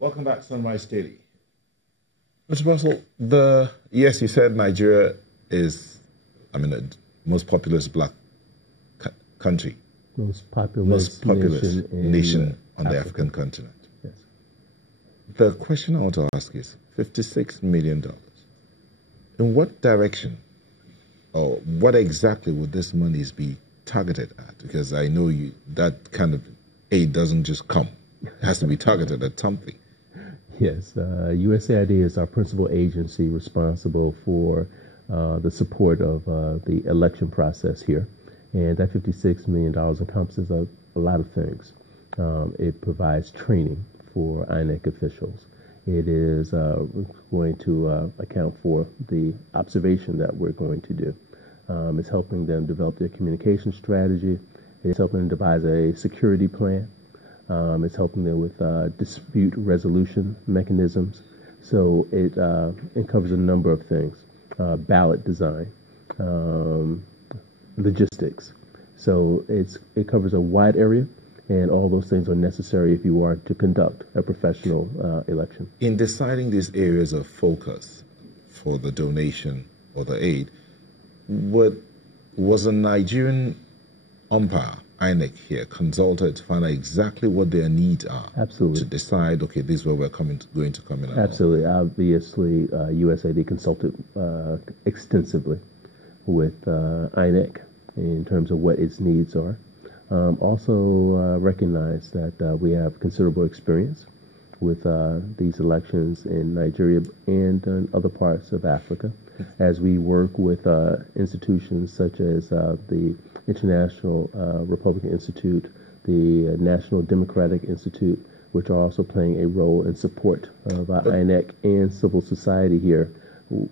Welcome back to Sunrise Daily. Mr. Russell, yes, you said Nigeria is, the most populous black country. Most populous nation on the African continent. Yes. The question I want to ask is $56 million. In what direction or what exactly would this monies be targeted at? Because I know that kind of aid doesn't just come. It has to be targeted at something. Yes, USAID is our principal agency responsible for the support of the election process here. And that $56 million encompasses a lot of things. It provides training for INEC officials. It is going to account for the observation that we're going to do. It's helping them develop their communication strategy. It's helping them devise a security plan. It's helping them with dispute resolution mechanisms. So it covers a number of things. Ballot design, logistics. So it covers a wide area, and all those things are necessary if you are to conduct a professional election. In deciding these areas of focus for the donation or the aid, was a Nigerian umpire, INEC here, consulted to find out exactly what their needs are? Absolutely. To decide, okay, this is where we're going to come in. Absolutely. Obviously, USAID consulted extensively with INEC in terms of what its needs are. Also recognize that we have considerable experience with these elections in Nigeria and in other parts of Africa, as we work with institutions such as the International Republican Institute, the National Democratic Institute, which are also playing a role in support of INEC and civil society here.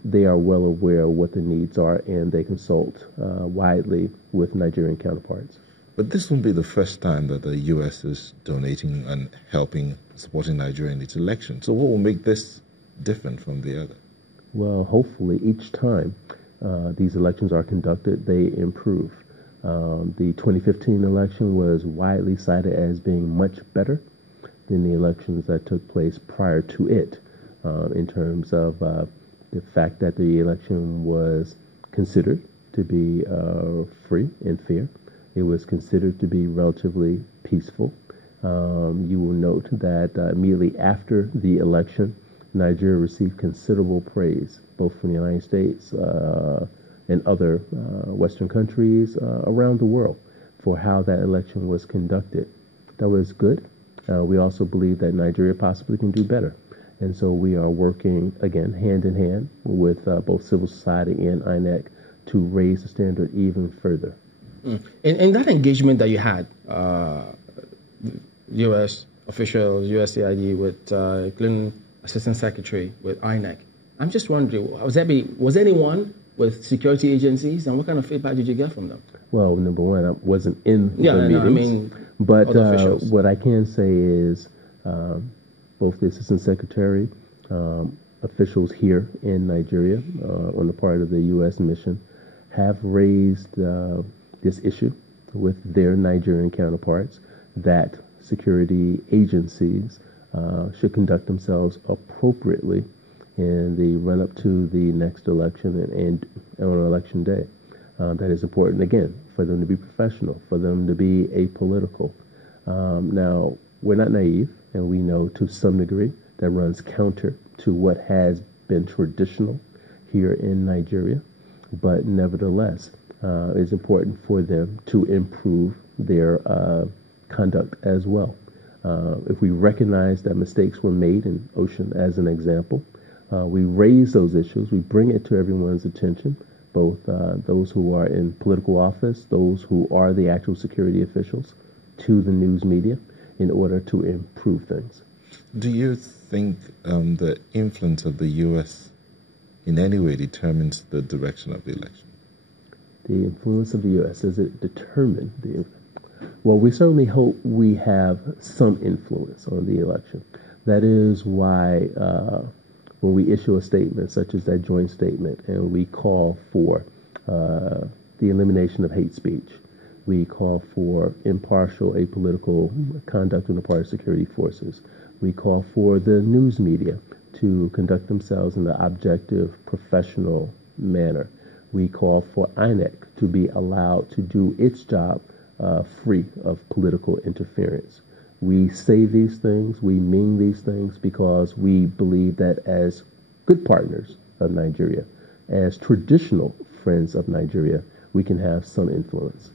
They are well aware of what the needs are, and they consult widely with Nigerian counterparts. But this won't be the first time that the U.S. is donating and supporting Nigeria in its election. So what will make this different from the other? Well, hopefully each time these elections are conducted, they improve. The 2015 election was widely cited as being much better than the elections that took place prior to it, in terms of the fact that the election was considered to be free and fair. It was considered to be relatively peaceful. You will note that immediately after the election, Nigeria received considerable praise, both from the United States and other Western countries around the world, for how that election was conducted. That was good. We also believe that Nigeria possibly can do better. And so we are working, again, hand in hand with both civil society and INEC to raise the standard even further. In that engagement that you had, U.S. officials, USAID, with including Assistant Secretary with INEC, I'm just wondering, was anyone with security agencies, and what kind of feedback did you get from them? Well, number one, I wasn't in the meetings, but what I can say is both the Assistant Secretary, officials here in Nigeria on the part of the U.S. mission have raised this issue with their Nigerian counterparts, that security agencies should conduct themselves appropriately in the run-up to the next election and on election day. That is important, again, for them to be professional, for them to be apolitical. Now, we're not naive, and we know to some degree that runs counter to what has been traditional here in Nigeria, but nevertheless, it's important for them to improve their conduct as well. If we recognize that mistakes were made in Ocean as an example, we raise those issues, we bring it to everyone's attention, both those who are in political office, those who are the actual security officials, to the news media, in order to improve things. Do you think the influence of the U.S. in any way determines the direction of the election? The influence of the U.S., does it determine the influence? Well, we certainly hope we have some influence on the election. That is why when we issue a statement such as that joint statement and we call for the elimination of hate speech, we call for impartial, apolitical conduct on the part of security forces, We call for the news media to conduct themselves in an objective, professional manner. We call for INEC to be allowed to do its job free of political interference. We say these things, we mean these things because we believe that as good partners of Nigeria, as traditional friends of Nigeria, we can have some influence.